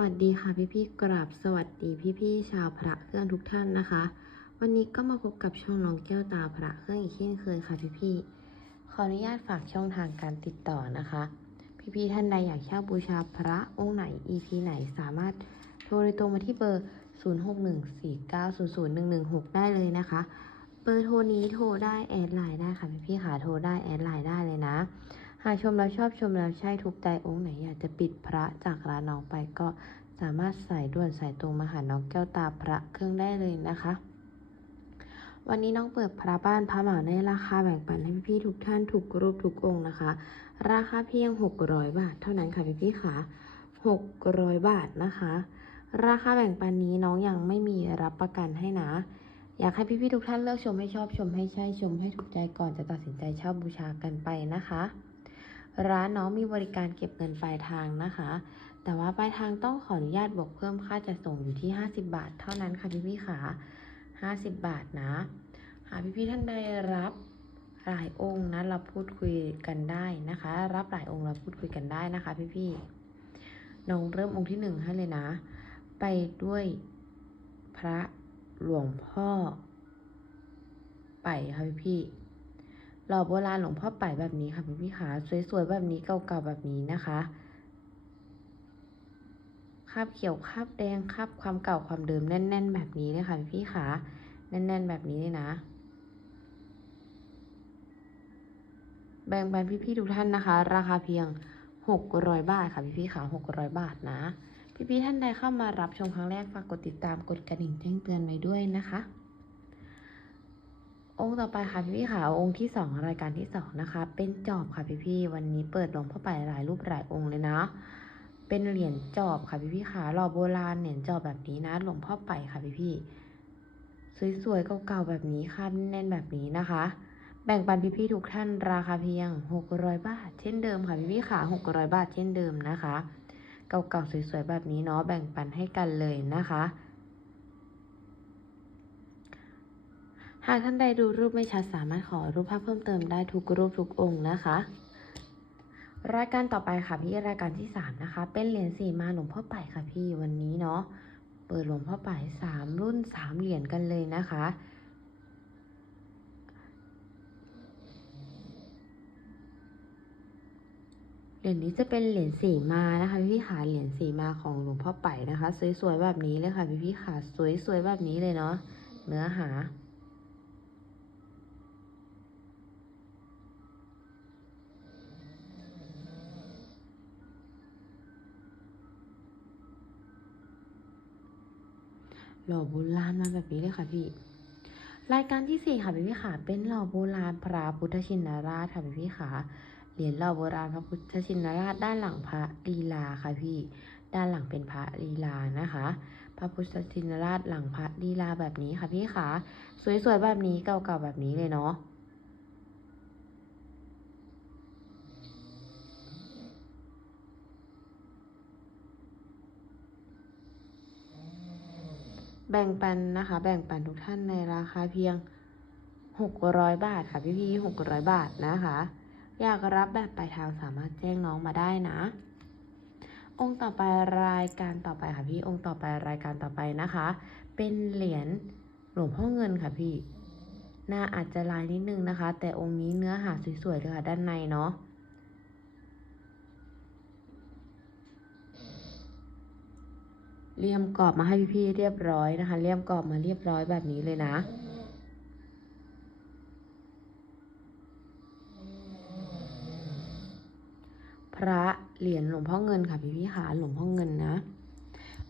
วัสดีค่ะพี่พี่ๆกราบสวัสดีพี่พี่ๆชาวพระเครื่องทุกท่านนะคะ วันนี้ก็มาพบกับช่องน้องแก้วตาพระเครื่องอีกเช่นเคยค่ะพี่พี่ๆขออนุญาตฝากช่องทางการติดต่อนะคะ พี่พี่ๆท่านใดอยากเช่าบูชาพระองค์ไหน EP ไหนสามารถโทรโดยตรงมาที่เบอร์ 0614900116 ได้เลยนะคะ เบอร์โทรนี้โทรได้แอดไลน์ได้ค่ะพี่พี่ๆค่ะโทรได้แอดไลน์ได้เลยนะ หากชมแล้วชอบชมแล้วใช่ทุกใจองค์ไหนอยากจะปิดพระจากร้านน้องไปก็สามารถใส่ด่วนสายตรงมาหาน้องแก้วตาพระเครื่องได้เลยนะคะ วันนี้น้องเปิดพระบ้านพระหมาในราคาแบ่งปันให้พี่ๆทุกท่านถูกรูปทุกองค์นะคะ ราคาเพียง 600 บาท เท่านั้นค่ะพี่ๆค่ะ 600 บาทนะคะ ราคาแบ่งปันนี้น้องยังไม่มีรับประกันให้นะอยากให้พี่ๆทุกท่านเลือกชมให้ชอบชมให้ใช่ชมให้ถูกใจก่อนจะตัดสินใจเช่าบูชากันไปนะคะ ร้านน้องมีบริการเก็บเงินปลายทางนะคะ แต่ว่าปลายทางต้องขออนุญาตบวกเพิ่มค่าจัดส่งอยู่ที่ 50 บาท เท่านั้นค่ะพี่พี่ๆค่ะ50 บาทนะ หากพี่พี่ท่านใดรับหลายองค์นะเราพูดคุยกันได้นะคะ รับหลายองค์เราพูดคุยกันได้นะคะ พี่พี่น้องเริ่มองค์ที่หนึ่งให้เลยนะ ไปด้วยพระหลวงพ่อ ไปค่ะพี่พี่ หล่อโบราณหลวงพ่อไปายแบบนี้ค่ะพี่พี่ขาสวยๆแบบนี้เก่าๆแบบนี้นะคะคาบเขียวคาบแดงคาบความเก่าความเดิมแน่น ๆ แบบนี้เลยค่ะพี่พี่ขาแน่น ๆ แบบนี้เลยนะ แบ่งปันพี่ๆทุกท่านนะคะ ราคาเพียงหกร้อยบาทค่ะพี่พี่ๆขาหกร้อยบาทนะ พี่ๆท่านใดเข้ามารับชมครั้งแรกฝากกดติดตามกดกระดิ่งแจ้งเตือนไว้ด้วยนะคะ องค์ต่อไปค่ะพี่พี่ค่ะองค์ที่สองรายการที่สองนะคะเป็นจอบค่ะพี่พี่วันนี้เปิดหลวงพ่อไปหลายรูปหลายองค์เลยนะ เป็นเหรียญจอบค่ะพี่พี่ค่ะหล่อโบราณเหรียญจอบแบบนี้นะหลวงพ่อไปค่ะพี่พี่สวยๆเก่าๆแบบนี้ค่ะแน่นแบบนี้นะคะ แบ่งปันพี่พี่ๆทุกท่านราคาเพียง 600 บาท เช่นเดิมค่ะพี่พี่ๆค่ะ 600 บาทเช่นเดิมนะคะ เก่าๆสวยๆแบบนี้เนาะแบ่งปันให้กันเลยนะคะ หากท่านใดดูรูปไม่ชัดสามารถขอรูปภาพเพิ่มเติมได้ทุกรูปทุกองค์นะคะ รายการต่อไปค่ะพี่รายการที่สามนะคะ เป็นเหรียญสี่มาหลวงพ่อไปค่ะพี่วันนี้เนาะเปิดหลวงพ่อไปสามรุ่นสามเหรียญกันเลยนะคะเหรียญนี้จะเป็นเหรียญสีมานะคะพี่พี่ขาเหรียญสีมาของหลวงพ่อไปนะคะ สวยๆแบบนี้เลยค่ะพี่พี่ขาสวยๆแบบนี้เลยเนาะเนื้อหา หล่อโบราณมาแบบนี้เลยค่ะพี่ รายการที่สี่ค่ะพี่พี่ขาเป็นหล่อโบราณพระพุทธชินราชค่ะพี่พี่ขาเหรียญหล่อโบราณพระพุทธชินราชด้านหลังพระลีลาค่ะพี่ ด้านหลังเป็นพระลีลานะคะ พระพุทธชินราชหลังพระลีลาแบบนี้ค่ะพี่ขาสวยๆแบบนี้เก่าๆแบบนี้เลยเนาะ แบ่งปันนะคะ แบ่งปันทุกท่านในราคาเพียง 600 บาทค่ะพี่พี่600 บาทนะคะ อยากรับแบบปลายทางสามารถแจ้งน้องมาได้นะ องค์ต่อไปรายการต่อไปค่ะพี่องค์ต่อไปรายการต่อไปนะคะ เป็นเหรียญหลวงพ่อเงินค่ะพี่หน้าอาจจะลายนิดนึงนะคะ แต่องค์นี้เนื้อหาสวยๆเลยค่ะด้านในเนาะ เลี่ยมกรอบมาให้พี่ๆเรียบร้อยนะคะ เลี่ยมกรอบมาเรียบร้อยแบบนี้เลยนะพระเหรียญหลวงพ่อเงินค่ะพี่พี่ๆค่ะหลวงพ่อเงินนะ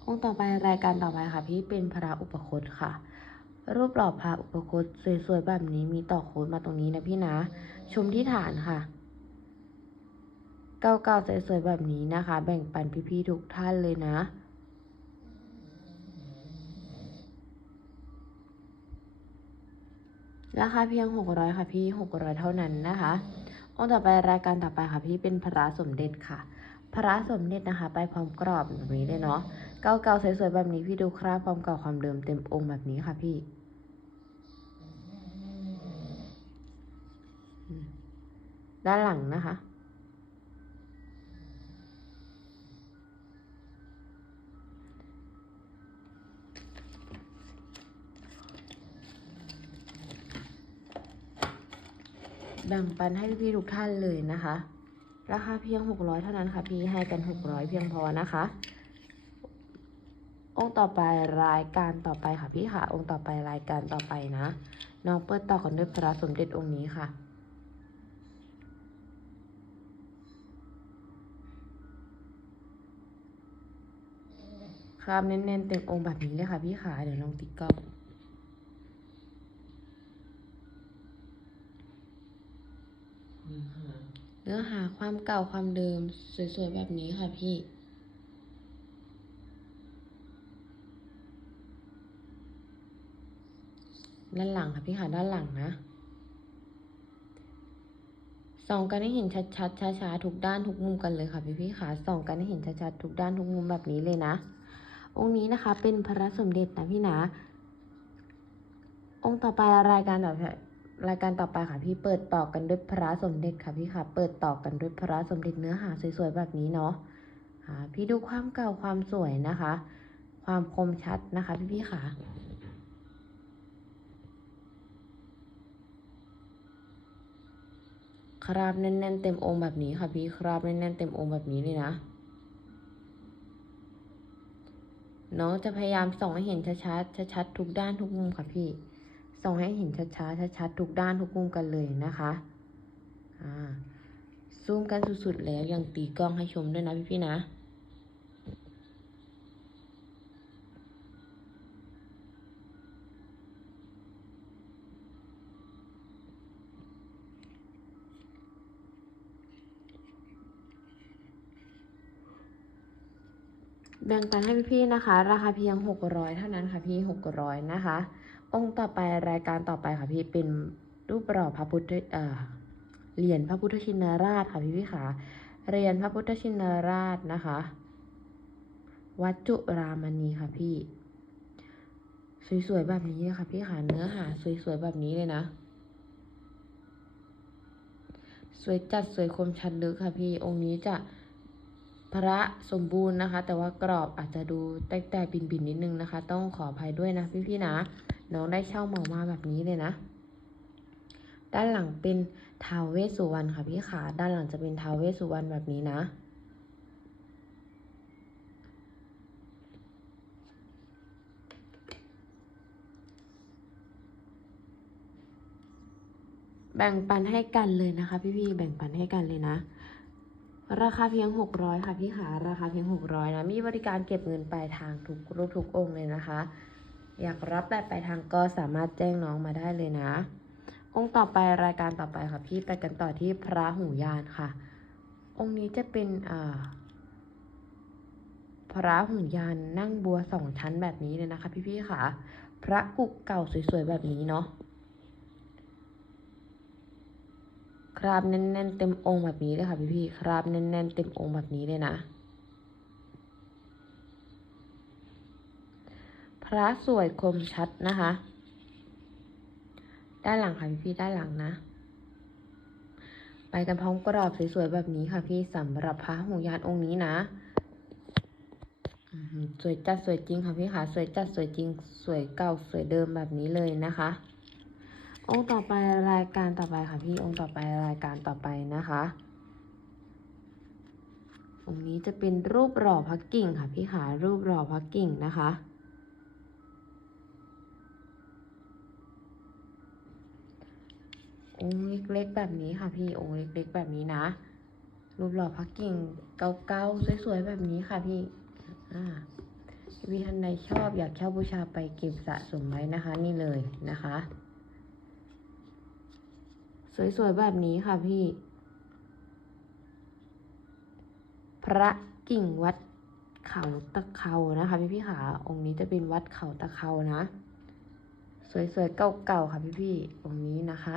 องค์ต่อไปรายการต่อไปค่ะ พี่เป็นพระอุปคตค่ะ รูปหล่อพระอุปคตสวยๆแบบนี้มีต่อโค้ดมาตรงนี้นะพี่นะ ชมที่ฐานค่ะเก่าๆสวยๆแบบนี้นะคะ แบ่งปันพี่ๆทุกท่านเลยนะ ราคาเพียง 600 ค่ะพี่ 600 เท่านั้นนะคะองค์ต่อไปรายการต่อไปค่ะพี่เป็นพระสมเด็จค่ะ พระสมเด็จนะคะ ไปพร้อมกรอบแบบนี้เลยเนาะเก่าๆสวยๆแบบนี้พี่ดูคราบความเก่าความเดิมเต็มองค์แบบนี้ค่ะพี่ด้านหลังนะคะ แบ่งปันให้พี่ๆทุกท่านเลยนะคะ ราคาเพียง 600 เท่านั้นค่ะ พี่ให้กัน 600 เพียงพอนะคะ องค์ต่อไปรายการต่อไปค่ะพี่ค่ะ องค์ต่อไปรายการต่อไปนะน้องเปิดต่อกันด้วยพระสมเด็จองค์นี้ค่ะครับเน้นๆเต็มองค์แบบนี้เลยค่ะพี่ขาเดี๋ยวน้องติ๊กกล้อง เนื้อหาความเก่าความเดิมสวยๆแบบนี้ค่ะพี่ ด้านหลังค่ะพี่ค่ะด้านหลังนะส่องกันให้เห็นชัดๆช้าๆทุกด้านทุกมุมกันเลยค่ะพี่พี่ๆค่ะส่องกันให้เห็นชัดๆทุกด้านทุกมุมแบบนี้เลยนะ องค์นี้นะคะเป็นพระสมเด็จนะพี่นะ องค์ต่อไปรายการต่อไป รายการต่อไปค่ะพี่เปิดต่อกันด้วยพระสมเด็จค่ะพี่ค่ะ เปิดต่อกันด้วยพระสมเด็จเนื้อหาสวยๆแบบนี้เนาะอ่าพี่ดูความเก่าความสวยนะคะ ความคมชัดนะคะพี่พี่ๆค่ะคราบแน่นๆเต็มองค์แบบนี้ค่ะพี่คราบแน่นๆเต็มองค์แบบนี้เลยนะน้องจะพยายามส่องให้เห็นชัดๆชัดๆทุกด้านทุกมุมค่ะพี่ ส่องให้เห็นชัดๆชัดๆทุกด้านทุกมุมกันเลยนะคะอ่าซูมกันสุดๆแล้วยังตีกล้องให้ชมด้วยนะพี่ๆนะแบ่งปันให้พี่ๆนะคะ ราคาเพียง 600 เท่านั้นค่ะพี่ 600 นะคะ องค์ต่อไปรายการต่อไปค่ะพี่เป็นรูปหล่อพระพุทธเออเหรียญพระพุทธชินราชค่ะพี่พี่ขาเหรียญพระพุทธชินราชนะคะ วัดจุรามณีค่ะพี่ สวยๆแบบนี้ค่ะพี่ขาเนื้อหาสวยๆแบบนี้เลยนะ สวยจัดสวยคมชัดลึกค่ะพี่องค์นี้จะ พระสมบูรณ์นะคะ แต่ว่ากรอบอาจจะดูแตกแต่บินบินๆนิดนึงนะคะ ต้องขออภัยด้วยนะพี่ๆนะ น้องได้เช่าเหมามาแบบนี้เลยนะ ด้านหลังเป็นทาวเวสุวรรณค่ะพี่ขาด้านหลังจะเป็นทาวเวสุวรรณแบบนี้นะแบ่งปันให้กันเลยนะคะ พี่ๆ แบ่งปันให้กันเลยนะ ราคาเพียง 600 ค่ะพี่ขาราคาเพียง 600 นะ มีบริการเก็บเงินปลายทางทุกรูปทุกองค์เลยนะคะ อยากรับแบบปลายทางก็สามารถแจ้งน้องมาได้เลยนะ องค์ต่อไปรายการต่อไปค่ะพี่ไปกันต่อที่พระหูยานค่ะ องค์นี้จะเป็นอ่าพระหูยานนั่งบัวสองชั้นแบบนี้เลยนะคะ พี่ๆค่ะ พระกุกเก่าสวยๆแบบนี้เนาะ คราบแน่นๆเต็มองค์แบบนี้เลยค่ะพี่ๆคราบแน่นๆเต็มองค์แบบนี้เลยนะ พระสวยคมชัดนะคะ ด้านหลังค่ะพี่ๆด้านหลังนะ ไปกันพร้อมกรอบสวยๆแบบนี้ค่ะพี่สำหรับพระหูยานองค์นี้นะสวยจัดสวยจริงค่ะพี่ค่ะสวยจัดสวยจริงสวยเก่าสวยเดิมแบบนี้เลยนะคะ องค์ต่อไปรายการต่อไปค่ะพี่องค์ต่อไปรายการต่อไปนะคะองค์นี้จะเป็นรูปหล่อพระกิ่งค่ะพี่ขารูปหล่อพระกิ่งนะคะองค์เล็กๆแบบนี้ค่ะพี่องค์เล็กๆแบบนี้นะ รูปหล่อพระกิ่งเก่าๆสวยๆแบบนี้ค่ะพี่อ่าพี่ท่านใดชอบอยากเช่าบูชาไปเก็บสะสมไว้นะคะ นี่เลยนะคะ สวยๆแบบนี้ค่ะพี่ พระกิ่งวัดเขาตะเขานะคะพี่พี่ๆค่ะองค์นี้จะเป็นวัดเขาตะเขานะ สวยๆเก่าๆค่ะพี่พี่องค์นี้นะคะ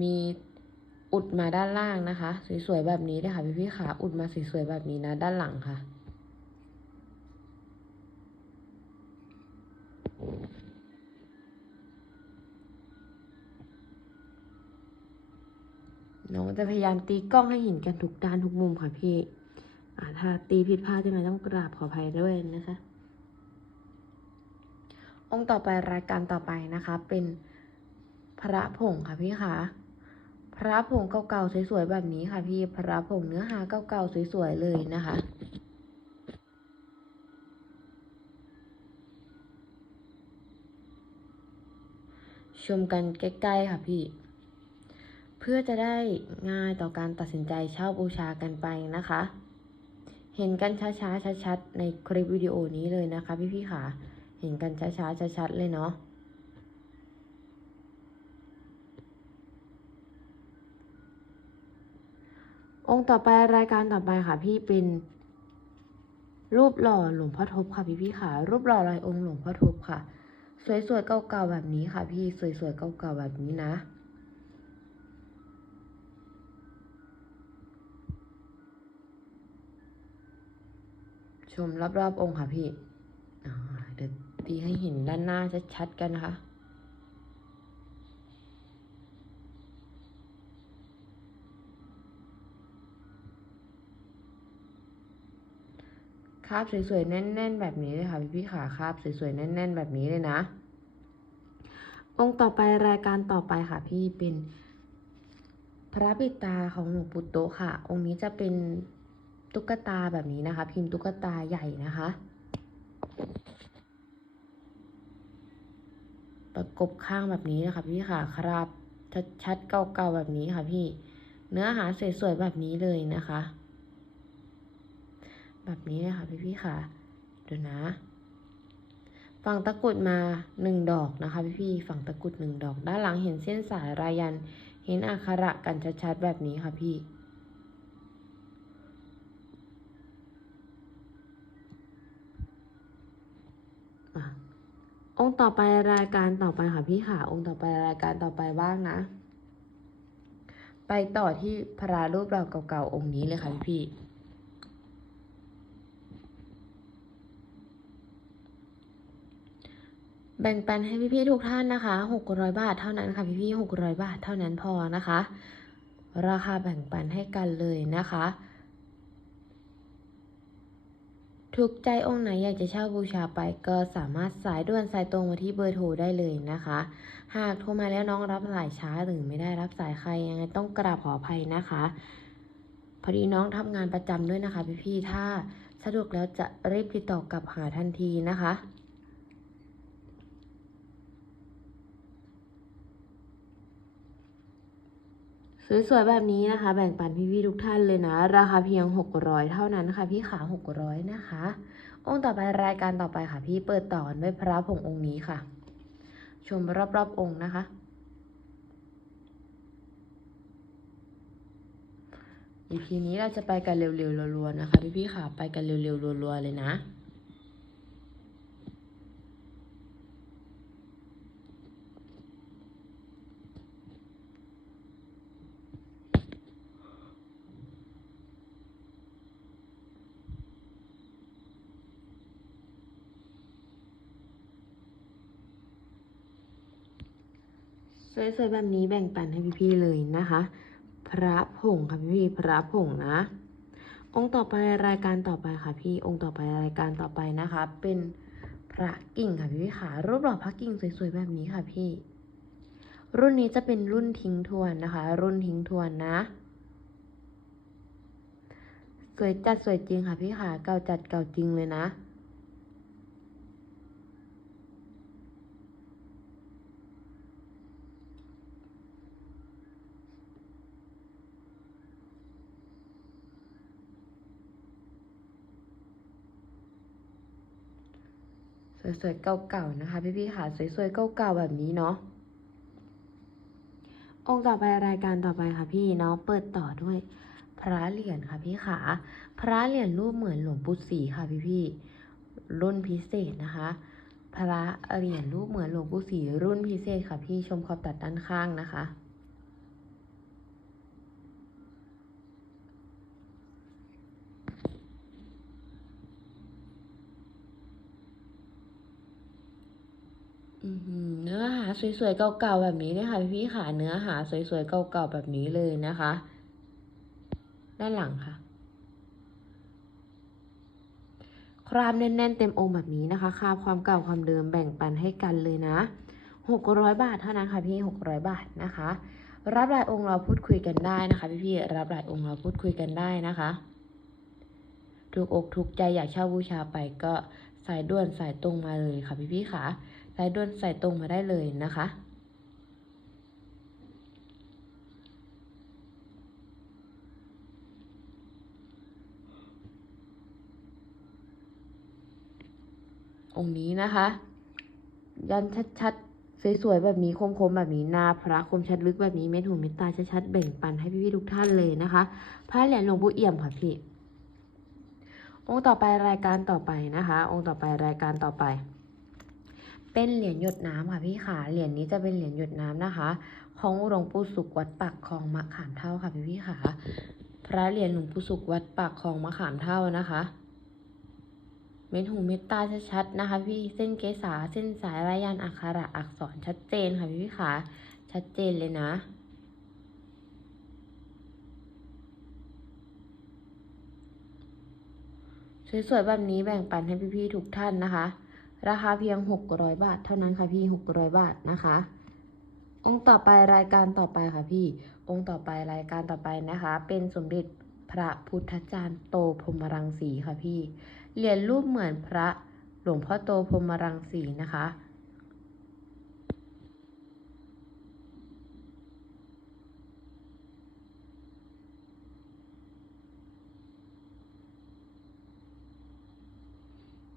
มี อุดมาด้านล่างนะคะ สวยๆแบบนี้เลยค่ะพี่พี่ๆค่ะอุดมาสวยๆแบบนี้นะ ด้านหลังค่ะ น้องจะพยายามตีกล้องให้เห็นกันทุกด้านทุกมุมค่ะพี่อ่าถ้าตีผิดพลาดยังไงต้องกราบขออภัยด้วยนะคะ องค์ต่อไปรายการต่อไปนะคะ เป็นพระผงค่ะพี่คะ พระผงเก่าๆสวยๆแบบนี้ค่ะพี่พระผงเนื้อหาเก่าๆสวยๆเลยนะคะชมกันใกล้ๆค่ะพี่ เพื่อจะได้ง่ายต่อการตัดสินใจเช่าบูชากันไปนะคะ เห็นกันช้าๆชัดๆในคลิปวิดีโอนี้เลยนะคะพี่ๆค่ะ เห็นกันช้าๆชัดๆเลยเนาะ องค์ต่อไปรายการต่อไปค่ะพี่เป็น รูปหล่อหลวงพ่อทบค่ะพี่พี่ค่ะ รูปหล่อลายองค์หลวงพ่อทบค่ะ สวยๆเก่าๆแบบนี้ค่ะ พี่สวยๆเก่าๆแบบนี้นะชมรอบๆองค์ค่ะพี่ เดี๋ยวตีให้เห็นด้านหน้าชัดๆกันนะคะ คาบสวยๆแน่น ๆ แบบนี้เลยค่ะพี่พี่ๆขาคาบสวยๆแน่น ๆ แบบนี้เลยนะ องค์ต่อไปรายการต่อไปค่ะพี่เป็น พระปิดตาของหลวงปู่โตค่ะ องค์นี้จะเป็นตุ๊กตาแบบนี้นะคะ พิมพ์ตุ๊กตาใหญ่นะคะประกบข้างแบบนี้นะคะพี่ค่ะครับชัดๆเก่าๆแบบนี้ค่ะพี่ เนื้อหาสวยๆแบบนี้เลยนะคะ แบบนี้เลยค่ะพี่พี่ค่ะเดี๋ยวนะ ฝั่งตะกุดมาหนึ่งดอกนะคะพี่พี่ฝั่งตะกุดหนึ่งดอก ด้านหลังเห็นเส้นสายรายัน เห็นอักขระกันชัดๆแบบนี้ค่ะพี่อะองค์ต่อไปรายการต่อไปค่ะพี่ค่ะองค์ต่อไปรายการต่อไปบ้างนะ ไปต่อที่พระรูปเราเก่าๆองค์นี้เลยค่ะพี่พี่ แบ่งปันให้พี่ๆทุกท่านนะคะหกร้อยบาทเท่านั้นค่ะพี่ๆหกร้อยบาทเท่านั้นพอนะคะ ราคาแบ่งปันให้กันเลยนะคะ ถูกใจองค์ไหนอยากจะเช่าบูชาไปก็สามารถสายด่วนสายตรงมาที่เบอร์โทรได้เลยนะคะ หากโทรมาแล้วน้องรับสายช้าหรือไม่ได้รับสายใครยังไงต้องกราบขออภัยนะคะ พอดีน้องทำงานประจำด้วยนะคะพี่ๆถ้าสะดวกแล้วจะรีบติดต่อกลับหาทันทีนะคะ สวยๆแบบนี้นะคะ แบ่งปันพี่ๆทุกท่านเลยนะ ราคาเพียง 600 เท่านั้นค่ะ พี่ขา600 นะคะ องค์ต่อไปรายการต่อไปค่ะ พี่เปิดต่อนด้วยพระผงองค์นี้ค่ะ ชมรอบๆองค์นะคะ EP นี้เราจะไปกันเร็วๆรัวๆนะคะ พี่ๆค่ะไปกันเร็วๆรัวๆเลยนะ สวยๆแบบนี้แบ่งปันให้พี่ๆเลยนะคะ พระผงค่ะพี่ๆพระผงนะ องค์ต่อไปรายการต่อไปค่ะพี่องค์ต่อไปรายการต่อไปนะคะ เป็นพระกิ่งค่ะพี่ๆค่ะรูปหล่อพระกิ่งสวยๆแบบนี้ค่ะพี่ รุ่นนี้จะเป็นรุ่นทิ้งทวนนะคะ รุ่นทิ้งทวนนะสวยจัดสวยจริงค่ะพี่ค่ะเก่าจัดเก่าจริงเลยนะ สวยๆเก่าๆนะคะพี่ๆค่ะสวยๆเก่าๆแบบนี้เนาะองค์ต่อไปรายการต่อไปค่ะพี่เนาะเปิดต่อด้วย พระเหรียญค่ะพี่ขาพระเหรียญรูปเหมือนหลวงปู่ศรีค่ะพี่ๆรุ่นพิเศษนะคะ พระเหรียญรูปเหมือนหลวงปู่ศรีรุ่นพิเศษค่ะพี่ชมขอบตัดด้านข้างนะคะ อือหือ เนื้อหาสวยๆเก่าๆแบบนี้เลยค่ะพี่ๆค่ะเนื้อหาสวยๆเก่าๆแบบนี้เลยนะคะ ด้านหลังค่ะ ครามแน่นๆเต็มองค์แบบนี้นะคะคาบความเก่าความเดิมแบ่งปันให้กันเลยนะ600บาทเท่านั้นค่ะพี่600บาทนะคะ รับรายองค์เราพูดคุยกันได้นะคะ พี่ๆรับรายองค์เราพูดคุยกันได้นะคะถูกอกถูกใจอยากเช่าบูชาไปก็สายด่วนสายตรงมาเลยค่ะพี่ๆค่ะ สายด่วนสายตรงมาได้เลยนะคะ องค์นี้นะคะ ยันชัดๆ สวยๆ แบบนี้ คมๆ แบบนี้ หนาพระคมชัดลึกแบบนี้ เม็ดหูเม็ดตาชัดๆแบ่งปันให้พี่ๆ ทุกท่านเลยนะคะ พระเหรียญหลวงปู่เอี่ยมค่ะพี่องค์ต่อไปรายการต่อไปนะคะ องค์ต่อไปรายการต่อไป เป็นเหรียญหยดน้ำค่ะพี่ขาเหรียญนี้จะเป็นเหรียญหยดน้ำนะคะ ของหลวงปู่สุขวัดปากคลองมะขามเท่าค่ะพี่พี่ขาพระเหรียญหลวงปู่สุขวัดปากคลองมะขามเท่านะคะ เม็ดหูเม็ดตาชัดๆนะคะ พี่เส้นเกษาเส้นสายลายยันอักขระอักษรชัดเจนค่ะพี่พี่ขาชัดเจนเลยนะสวยๆแบบนี้แบ่งปันให้พี่ๆทุกท่านนะคะ ราคาเพียง 600 บาท เท่านั้นค่ะพี่ 600 บาทนะคะ องค์ต่อไปรายการต่อไปค่ะพี่ องค์ต่อไปรายการต่อไปนะคะ เป็นสมเด็จพระพุทธจารย์โตพรหมรังสีค่ะพี่ เหรียญรูปเหมือนพระหลวงพ่อโตพรหมรังสีนะคะ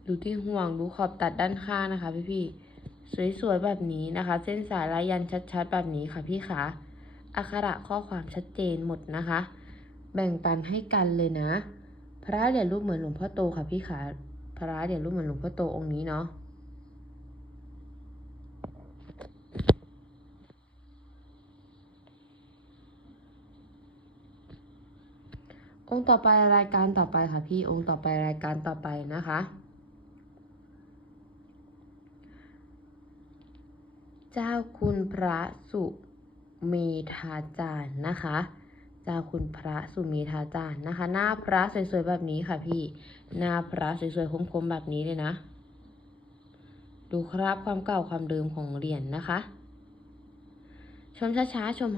ดูที่ห่วงดูขอบตัดด้านข้างนะคะ พี่พี่ๆสวยๆแบบนี้นะคะ เส้นสายลายยันชัดๆ แบบนี้ค่ะพี่ขาอักขระข้อความชัดเจนหมดนะคะ แบ่งปันให้กันเลยนะ พระเหรียญรูปเหมือนหลวงพ่อโตค่ะพี่ขาพระเหรียญรูปเหมือนหลวงพ่อโตองค์นี้เนาะองค์ต่อไปรายการต่อไปค่ะพี่องค์ต่อไปรายการต่อไปนะคะ เจ้าคุณพระสุเมธาจารย์นะคะ เจ้าคุณพระสุเมธาจารย์นะคะ หน้าพระสวยๆแบบนี้ค่ะพี่ หน้าพระสวยๆคมๆแบบนี้เลยนะ ดูครับความเก่าความเดิมของเหรียญนะคะชมช้าๆ ชม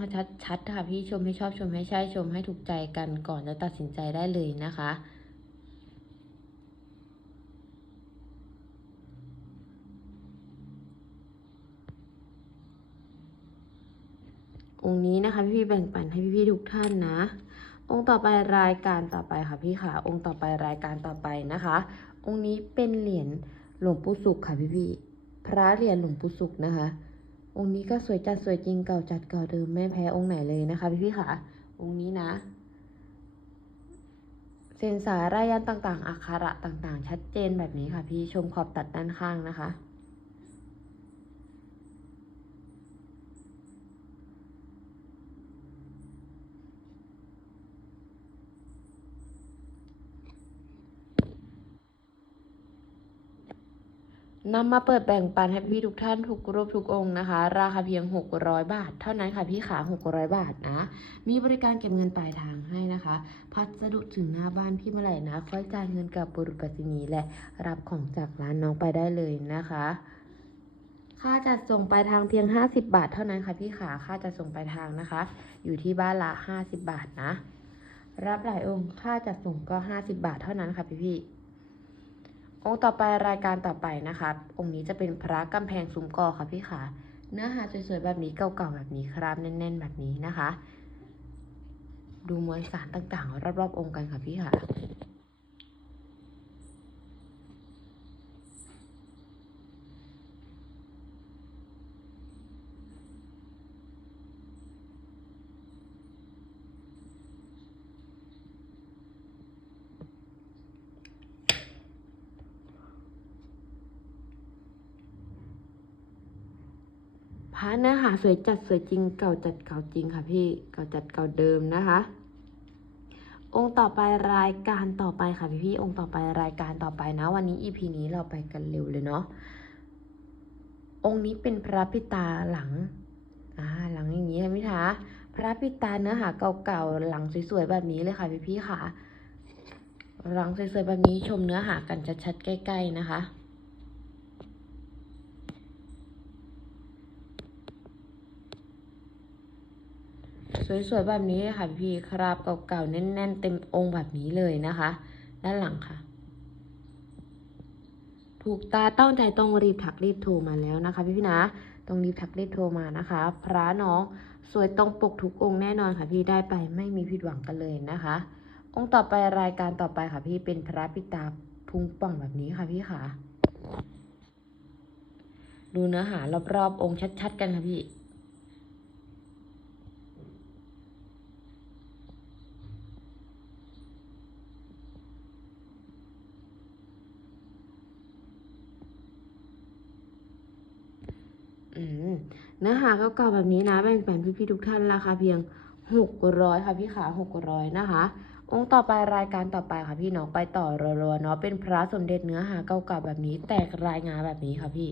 ชัดๆค่ะพี่ชมให้ชอบชมให้ใช่ชมให้ถูกใจกันก่อนจะตัดสินใจได้เลยนะคะ องค์นี้นะคะพี่พี่แบ่งปันให้พี่พี่ทุกท่านนะ องค์ต่อไปรายการต่อไปค่ะพี่ค่ะ องค์ต่อไปรายการต่อไปนะคะ องค์นี้เป็นเหรียญหลวงปู่สุขค่ะพี่พี่พระเหรียญหลวงปู่สุขนะคะ องค์นี้ก็สวยจัดสวยจริงเก่าจัดเก่าเดิมไม่แพ้องค์ไหนเลยนะคะพี่พี่ค่ะ องค์นี้นะเส้นสายรายยันต่างๆ อักขระต่างๆ ชัดเจนแบบนี้ค่ะพี่ชมขอบตัดด้านข้างนะคะ นำมาเปิดแบ่งปันให้พี่ทุกท่านทุกรูปทุกองค์นะคะ ราคาเพียง 600 บาท เท่านั้นค่ะพี่ขา 600 บาทนะ มีบริการเก็บเงินปลายทางให้นะคะ พัสดุถึงหน้าบ้านพี่เมื่อไหร่นะค่อยจ่ายเงินกับบุรุษไปรษณีย์และรับของจากร้านน้องไปได้เลยนะคะค่าจัดส่งปลายทางเพียง 50 บาทเท่านั้นค่ะพี่ขาค่าจัดส่งปลายทางนะคะ อยู่ที่บ้านละ 50 บาทนะ รับหลายองค์ค่าจัดส่งก็ 50 บาทเท่านั้นค่ะพี่พี่ องค์ต่อไปรายการต่อไปนะคะ องค์นี้จะเป็นพระกำแพงซุ้มกอค่ะพี่ขาเนื้อหาสวยๆแบบนี้เก่าๆแบบนี้ครับแน่น ๆ แบบนี้นะคะ ดูมวลสารต่างๆ รอบๆองค์กันค่ะพี่ค่ะ เนื้อหาสวยจัดสวยจริงเก่าจัดเก่าจริงค่ะพี่เก่าจัดเก่าเดิมนะคะ องค์ต่อไปรายการต่อไปค่ะพี่พี่องค์ต่อไปรายการต่อไปนะ วันนี้ EP นี้เราไปกันเร็วเลยเนาะองค์นี้เป็นพระปิตาหลังอ่าหลังอย่างนี้ค่ะพี่คะพระปิตาเนื้อหาเก่าๆหลังสวยๆแบบนี้เลยค่ะพี่พี่ค่ะรังสวยๆแบบนี้ชมเนื้อหากันชัดๆใกล้ ๆนะคะ สวยๆแบบนี้ค่ะพี่คราบเก่าๆแน่นๆเต็มองค์แบบนี้เลยนะคะ ด้านหลังค่ะ ถูกตาต้องใจต้องรีบถักรีบโทรมาแล้วนะคะ พี่พี่นะต้องรีบถักรีบโทรมานะคะ พระน้องสวยตรงปกทุกองค์แน่นอนค่ะพี่ได้ไปไม่มีผิดหวังกันเลยนะคะ องค์ต่อไปรายการต่อไปค่ะพี่เป็นพระปิตาพุงป่องแบบนี้ค่ะพี่ค่ะ ดูเนื้อหารอบๆองค์ชัด ๆ กันค่ะพี่ เนื้อหาเก่าๆแบบนี้นะแบ่งปันพี่ๆทุกท่านราคาเพียงหกร้อยค่ะพี่ขาหกร้อยนะคะ องค์ต่อไปรายการต่อไปค่ะพี่น้องไปต่อรัวๆเนาะเป็นพระสมเด็จเนื้อหาเก่าๆแบบนี้แตกรายงานแบบนี้ค่ะพี่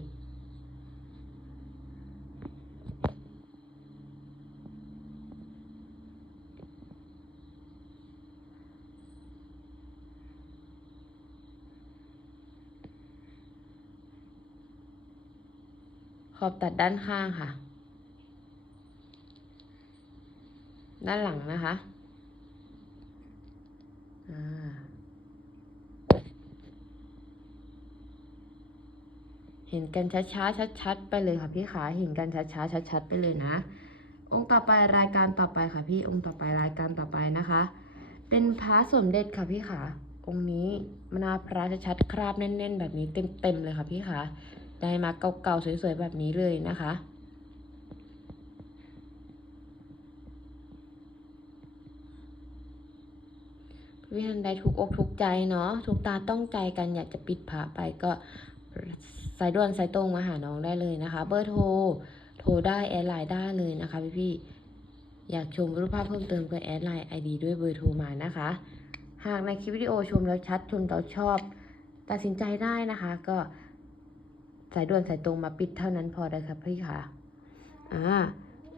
อบตัดด้านข้างค่ะ ด้านหลังนะคะอ่าเห็นกันช้าๆชัดๆไปเลยค่ะพี่ขาเห็นกันช้าๆชัดๆไปเลยนะ องค์ต่อไปรายการต่อไปค่ะพี่องค์ต่อไปรายการต่อไปนะคะ เป็นพระสมเด็จค่ะพี่ขาองค์นี้มนาพระชัดๆคราบแน่น ๆ แบบนี้เต็มๆเลยค่ะพี่ขา ได้มาเก่าๆสวยๆแบบนี้เลยนะคะพี่ทันใดทุกอกทุกใจเนาะทุกตาต้องใจกันอยากจะปิดผาไปก็สายด่วนสายตรงมาหาน้องได้เลยนะคะ เบอร์โทรโทรได้แอดไลน์ได้เลยนะคะพี่พี่ๆอยากชมรูปภาพเพิ่มเติมก็แอดไลน์ไอดีด้วยเบอร์โทรมานะคะ หากในคลิปวิดีโอชมแล้วชัดชมแล้วชอบ ตัดสินใจได้นะคะ ก็ สายด่วนสายตรงมาปิดเท่านั้นพอได้ครับพี่ค่ะอ่า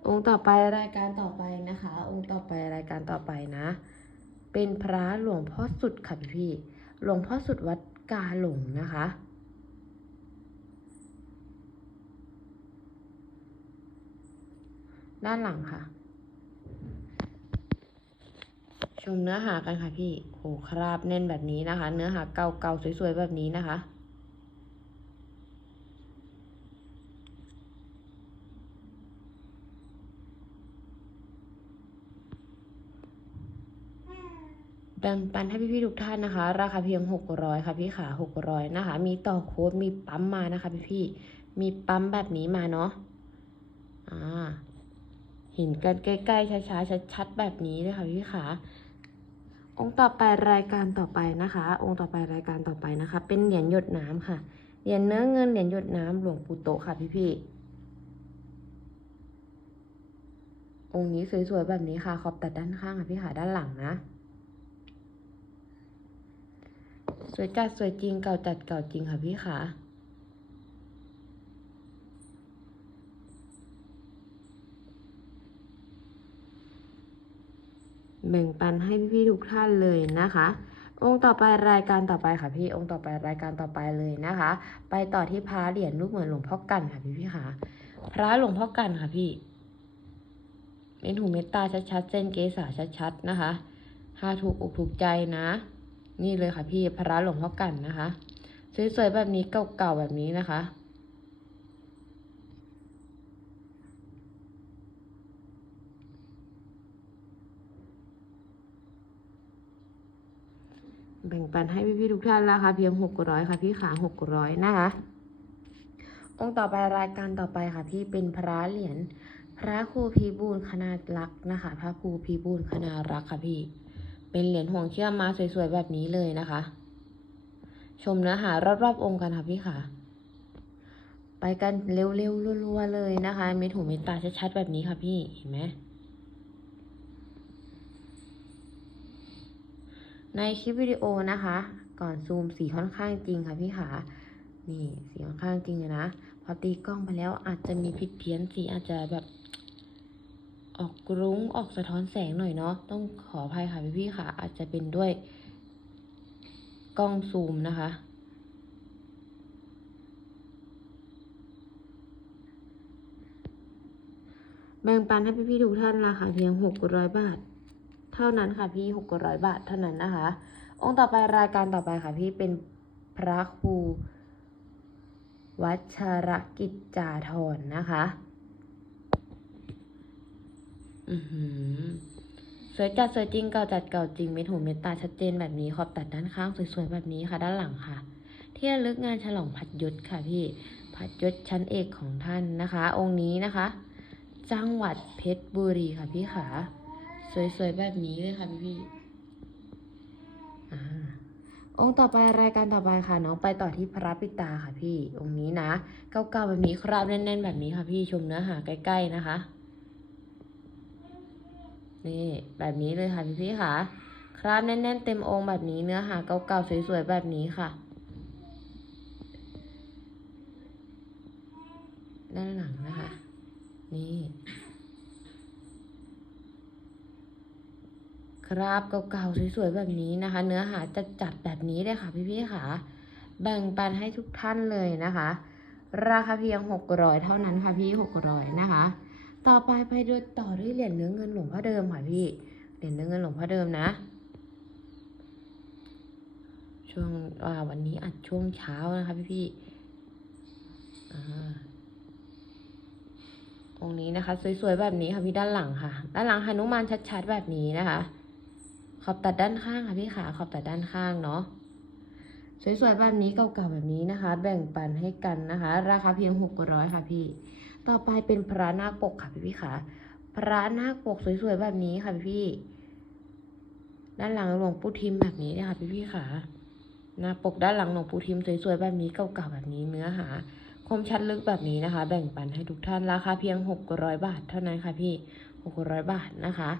องค์ต่อไปรายการต่อไปนะคะ องค์ต่อไปรายการต่อไปนะ เป็นพระหลวงพ่อสุดค่ะพี่หลวงพ่อสุดวัดกาหลงนะคะด้านหลังค่ะ ชมเนื้อหากันค่ะพี่โหคราบแน่นแบบนี้นะคะ เนื้อหาเก่าๆสวยๆแบบนี้นะคะ แบ่งปันให้พี่ๆทุกท่านนะคะ ราคาเพียง 600 ค่ะพี่ขา600 นะคะ มีต่อโค้ดมีปั๊มมานะคะพี่ๆมีปั๊มแบบนี้มาเนาะอ่าเห็นกันใกล้ๆช้าๆชัดๆแบบนี้เลยค่ะพี่ขาองค์ต่อไปรายการต่อไปนะคะ องค์ต่อไปรายการต่อไปนะคะ เป็นเหรียญหยดน้ำค่ะเหรียญเนื้อเงินเหรียญหยดน้ำหลวงปู่โตค่ะพี่ๆองค์นี้สวยๆแบบนี้ค่ะ ขอบตัดด้านข้างค่ะพี่ขาด้านหลังนะ สวยจัดสวยจริงเก่าจัดเก่าจริงค่ะพี่ขาแบ่งปันให้พี่ๆทุกท่านเลยนะคะ องค์ต่อไปรายการต่อไปค่ะพี่องค์ต่อไปรายการต่อไปเลยนะคะ ไปต่อที่พระเหรียญรูปเหมือนหลวงพ่อกันค่ะพี่พี่ค่ะพระหลวงพ่อกันค่ะพี่เม็ดหูเม็ดตาชัดๆเส้นเกษาชัดๆนะคะถ้าถูกอกถูกใจนะ นี่เลยค่ะพี่พระหลวงพ่อกันนะคะ สวยๆแบบนี้เก่าๆแบบนี้นะคะ แบ่งปันให้พี่ๆทุกท่านราคาเพียงหกร้อยค่ะพี่ขาหกร้อยนะคะ องค์ต่อไปรายการต่อไปค่ะพี่เป็นพระเหรียญพระครูพีบูลย์ขนารักนะคะ พระครูพีบูลย์ขนารักค่ะพี่ เป็นเหรียญห่วงเชื่อมมาสวยๆแบบนี้เลยนะคะ ชมเนื้อหารอบๆองค์กันค่ะพี่ค่ะ ไปกันเร็วๆรัวๆเลยนะคะเม็ดหูเม็ดตาชัดๆแบบนี้ค่ะพี่เห็นไหมในคลิปวิดีโอนะคะ ก่อนซูมสีค่อนข้างจริงค่ะพี่ขานี่สีค่อนข้างจริงเลยนะ พอตีกล้องไปแล้วอาจจะมีผิดเพี้ยนสีอาจจะแบบ ออกรุ้งออกสะท้อนแสงหน่อยเนาะต้องขออภัยค่ะพี่พี่ๆค่ะ อาจจะเป็นด้วย กล้องซูมนะคะ แบ่งปันให้พี่ๆทุกท่านราคาเพียงหกร้อยบาท เท่านั้นค่ะพี่หกร้อยบาทเท่านั้นนะคะ องค์ต่อไปรายการต่อไปค่ะพี่เป็นพระครูวัชรกิจจาธรนะคะ อือหือ สวยจัดสวยจริงเก่าจัดเก่าจริงเม็ดหูเม็ดตาชัดเจนแบบนี้ขอบตัดด้านข้างสวยๆแบบนี้ค่ะ ด้านหลังค่ะ ที่ระลึกงานฉลองพัดยศค่ะพี่พัดยศชั้นเอกของท่านนะคะ องค์นี้นะคะ จังหวัดเพชรบุรีค่ะพี่ขาสวยๆแบบนี้เลยค่ะพี่พี่องค์ต่อไปรายการต่อไปค่ะ น้องไปต่อที่พระปิตาค่ะพี่ องค์นี้นะเก่าๆแบบนี้คราบแน่นๆแบบนี้ค่ะพี่ชมเนื้อหาใกล้ๆนะคะ นี่แบบนี้เลยค่ะพี่พี่ๆค่ะ คราบแน่นๆเต็มองค์แบบนี้เนื้อหาเก่าๆสวยๆแบบนี้ค่ะ ด้านหลังนะคะ นี่คราบเก่าๆสวยๆแบบนี้นะคะ เนื้อหาจะจัดแบบนี้เลยค่ะพี่ๆค่ะ แบ่งปันให้ทุกท่านเลยนะคะ ราคาเพียงหกร้อยเท่านั้นค่ะพี่หกร้อยนะคะ ต่อไปไปดูต่อด้วยเหรียญเนื้อเงินหลวงพ่อเดิมค่ะพี่เหรียญเนื้อเงินหลวงพ่อเดิมนะช่วงอ่าวันนี้อัดช่วงเช้านะคะพี่พี่อ่าองค์นี้นะคะ สวยๆแบบนี้ค่ะพี่ด้านหลังค่ะ ด้านหลังหนุมานชัดๆแบบนี้นะคะ ขอบตัดด้านข้างค่ะพี่ขาขอบตัดด้านข้างเนาะสวยๆแบบนี้เก่าๆแบบนี้นะคะ แบ่งปันให้กันนะคะ ราคาเพียงหกร้อยค่ะพี่ ต่อไปเป็นพระนาคปกค่ะพี่พี่ขาพระนาคปกสวยๆแบบนี้ค่ะพี่พี่ ด้านหลังหลวงปู่ทิมแบบนี้นะคะพี่พี่ขาหน้าปกด้านหลังหลวงปู่ทิมสวยๆแบบนี้เก่าๆแบบนี้เนื้อหา คมชัดลึกแบบนี้นะคะ แบ่งปันให้ทุกท่านราคาเพียงหกร้อยบาท เท่านั้นค่ะพี่หกร้อยบาทนะคะ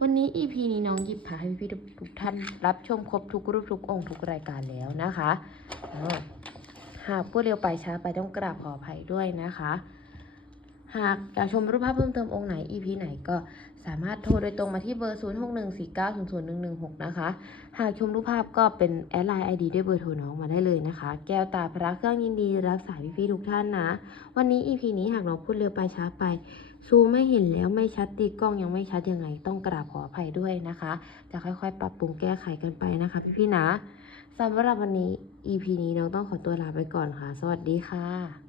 วันนี้ EP นี้น้องหยิบพาให้พี่ทุกท่านรับชมครบทุกรูปทุกองค์ทุกรายการแล้วนะคะ หากพูดเร็วไปช้าไปต้องกราบขออภัยด้วยนะคะ หากอยากชมรูปภาพเพิ่มเติมองค์ไหน EP ไหนก็สามารถโทรโดยตรงมาที่เบอร์ 0614900116 นะคะ หากชมรูปภาพก็เป็นแอดไลน์ ID ด้วยเบอร์โทรน้องมาได้เลยนะคะ แก้วตาพระเครื่องยินดีรับสายพี่ๆทุกท่านนะ วันนี้ EP นี้หากน้องพูดเร็วไปช้าไป ซูไม่เห็นแล้วไม่ชัดตีกล้องยังไม่ชัดยังไง ต้องกราบขออภัยด้วยนะคะ จะค่อยๆ ปรับปรุงแก้ไขกันไปนะคะ พี่ๆนะสำหรับวันนี้ EP นี้น้องต้องขอตัวลาไปก่อนค่ะ สวัสดีค่ะ